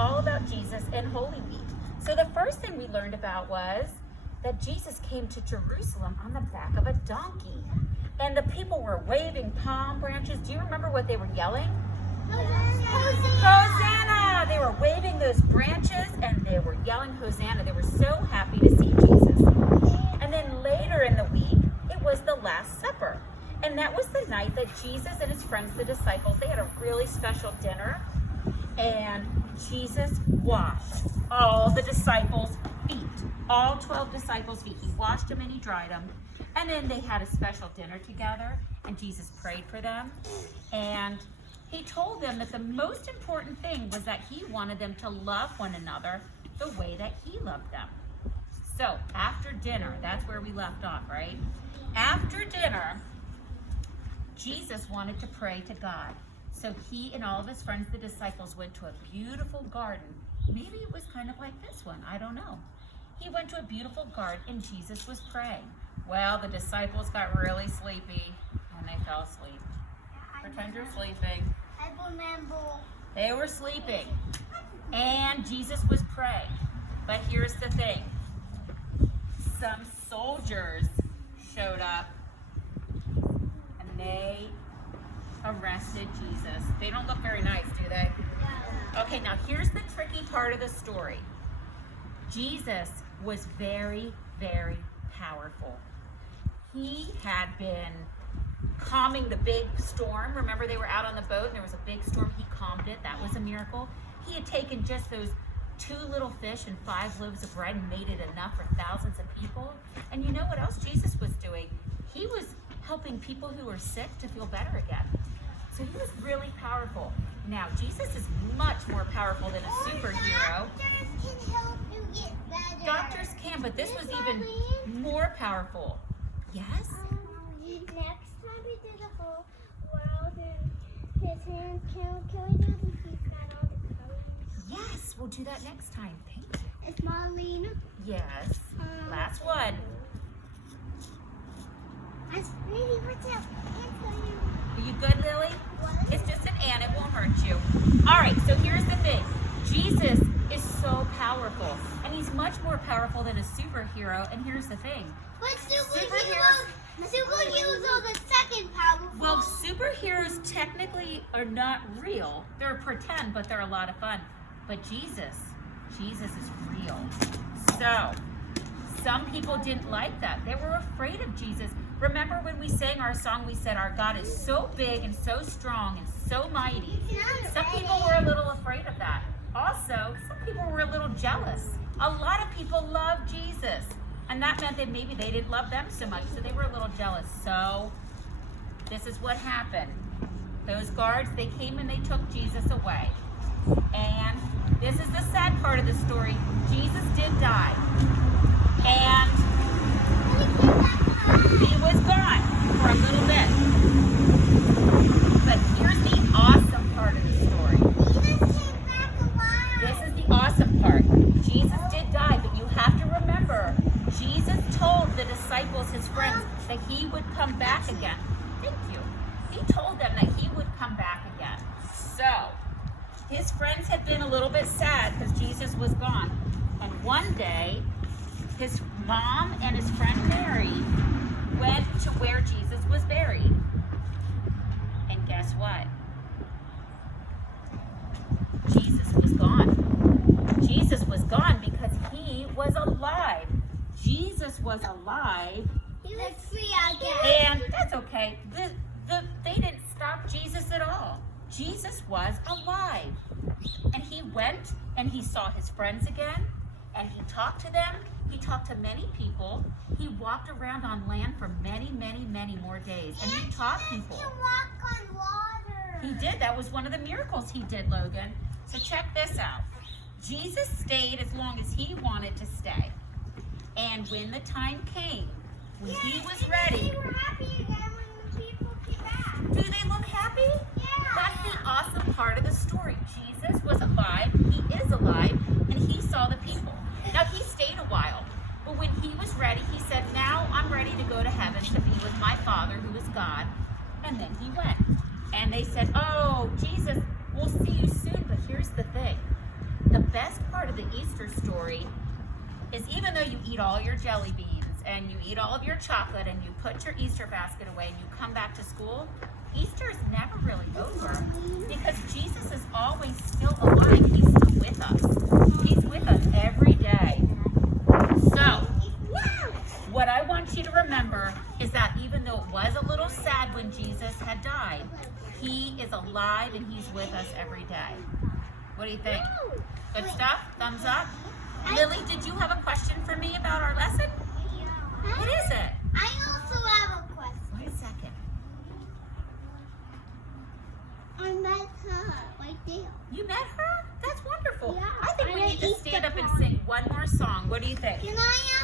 all about Jesus and Holy Week. So the first thing we learned about was that Jesus came to Jerusalem on the back of a donkey. And the people were waving palm branches. Do you remember what they were yelling? Hosanna! They were waving those branches and they were yelling Hosanna. They were so happy to see Jesus. And then later in the week, it was the Last Supper. And that was the night that Jesus and his friends, the disciples, they had a really special dinner. And Jesus washed all the disciples' feet, all 12 disciples' feet. He washed them and he dried them. And then they had a special dinner together, and Jesus prayed for them. And he told them that the most important thing was that he wanted them to love one another the way that he loved them. So after dinner, that's where we left off, right? After dinner, Jesus wanted to pray to God. So he and all of his friends, the disciples, went to a beautiful garden. Maybe it was kind of like this one, I don't know. He went to a beautiful garden and Jesus was praying. Well, the disciples got really sleepy and they fell asleep. Pretend you're sleeping. I remember. They were sleeping and Jesus was praying. But here's the thing. Some soldiers showed up and they arrested Jesus. They don't look very nice, do they? Okay, now here's the tricky part of the story. Jesus was very, very powerful. He had been calming the big storm. Remember, they were out on the boat and there was a big storm. He calmed it. That was a miracle. He had taken just those 2 little fish and 5 loaves of bread and made it enough for thousands of people. And you know what else Jesus was doing? He was helping people who were sick to feel better again. So he was really powerful. Now, Jesus is much more powerful than a superhero. Doctors can help you get better. Doctors can, but this was even more powerful. Yes? Next time we do the whole world and his hands, can we do the he's got all the colors? Yes, we'll do that next time. Thank you. It's Marlene. Yes. Last one. Lily, what's up? Are you good, Lily? It's just an ant. It won't hurt you. All right, so here's the thing. Jesus is so powerful, and he's much more powerful than a superhero. And here's the thing. But superheroes are the second powerful. Well, superheroes technically are not real. They're pretend, but they're a lot of fun. But Jesus is real. So, some people didn't like that. They were afraid of Jesus. Remember when we sang our song, we said our God is so big and so strong and so mighty. Some people were a little afraid of that. Also, some people were a little jealous. A lot of people loved Jesus. And that meant that maybe they didn't love them so much, so they were a little jealous. So, this is what happened. Those guards, they came and they took Jesus away. And this is the sad part of the story. Jesus did die. And he was gone for a little bit. But here's the awesome part of the story. Jesus came back alive. This is the awesome part. Jesus did die, but you have to remember, Jesus told the disciples, his friends, that he would come back again. Thank you. He told them that he would come back again. So, his friends had been a little bit sad because Jesus was gone. And one day, his mom and his friend Mary went to where Jesus was buried. And guess what? Jesus was gone. Jesus was gone because he was alive. Jesus was alive. He was free again. And that's okay. They didn't stop Jesus at all. Jesus was alive. And he went and he saw his friends again. And he talked to them. He talked to many people. He walked around on land for many, many, many more days. And he taught people. He walk on water. He did. That was one of the miracles he did, Logan. So check this out. Jesus stayed as long as he wanted to stay. And when the time came, when he was ready. They were happy again when the people came back. Do they look happy? Yeah. That's the awesome part of the story. Jesus was alive. He is alive. And he saw the people. Now, he stayed a while. But when he was ready, he said, now I'm ready to go to heaven to be with my Father, who is God. And then he went. And they said, oh, Jesus, we'll see you soon. But here's the thing. The even though you eat all your jelly beans and you eat all of your chocolate and you put your Easter basket away and you come back to school, Easter is never really over because Jesus is always still alive. He's still with us. He's with us every day. So, what I want you to remember is that even though it was a little sad when Jesus had died, he is alive and he's with us every day. What do you think? Good stuff? Thumbs up? Lily, did you have a question for me about our lesson? What is it? I also have a question. 1 second. I met her right there. You met her? That's wonderful. Yeah, I think we at need to Easter stand up and party. sing one more song. What do you think? Can I